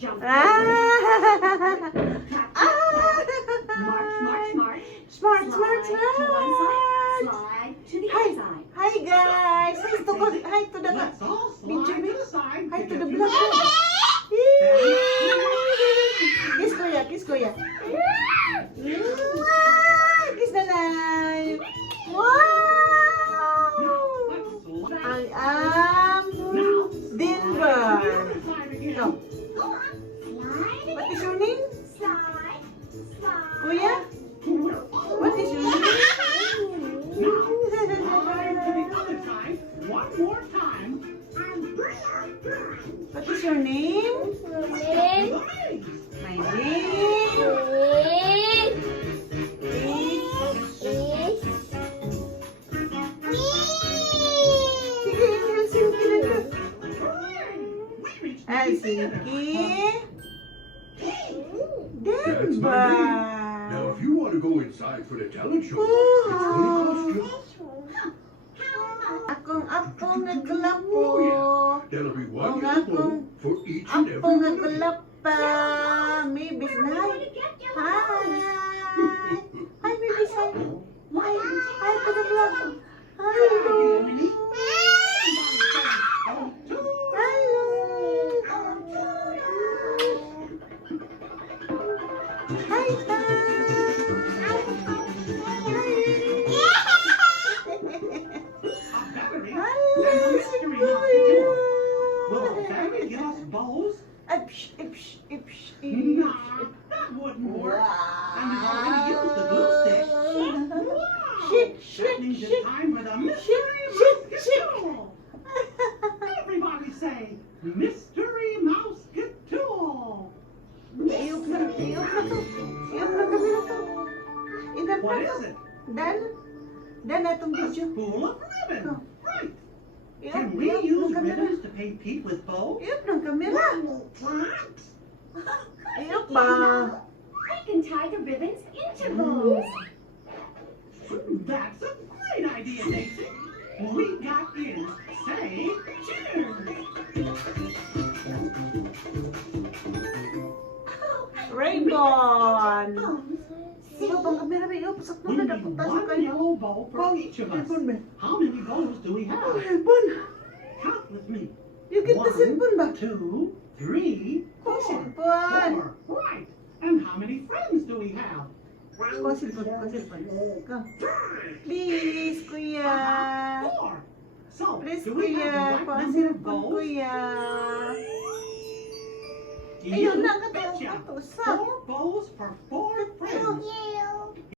Jump. March. Smart. Slide to one side. Slide to the other side. Hi guys. Hi to the Let's all video. slide to the side. Hi to get the you vlog. ready. Kiss kuya. Kiss nanay. Wow. I am Denver. No. What is your name? Kuya? What is your name? One more time. What is your name? My name Helsinki, That's my name. Now, if you want to go inside for the talent show, it's going to cost you. Akong naglapo. There'll be Oh, one yellow for each and every Akong one of you. naglapa. May bisnay. Hi. Hi, may bisay. Hi to the vlog. Hello. Hi, Will the battery give us bows? Nah, that wouldn't work. And you've already used the glue stick. That means it's time for the mystery mouse tool. Everybody say, mystery mouse tool. Iyok na kami na to. What is it? Dan atong A video. spool of ribbon. Right. Iyok Can we use ng kamera. ribbons to paint Pete with bows? Iyok ng kamera. Iyok ba? I can tie the ribbons into bows. That's a great idea, Daisy. We got in. Say cheers. Raybon. Iyok ang kamera ba? Iyok, sakto We na need dapat tayo one kayo. yellow bow for each of us. How many bows do we have? Raybon. Count with me. You get the cellphone ba? 2, 3, 4. Cellphone. 4. Right. And how many friends do we have? Cellphone. Go. Please, kuya. 4. So, Please, do we kuya. have the right Pang number of cellphone, bows? kuya. You Ayun na, betcha. katusa. 4 bows for 4 friends.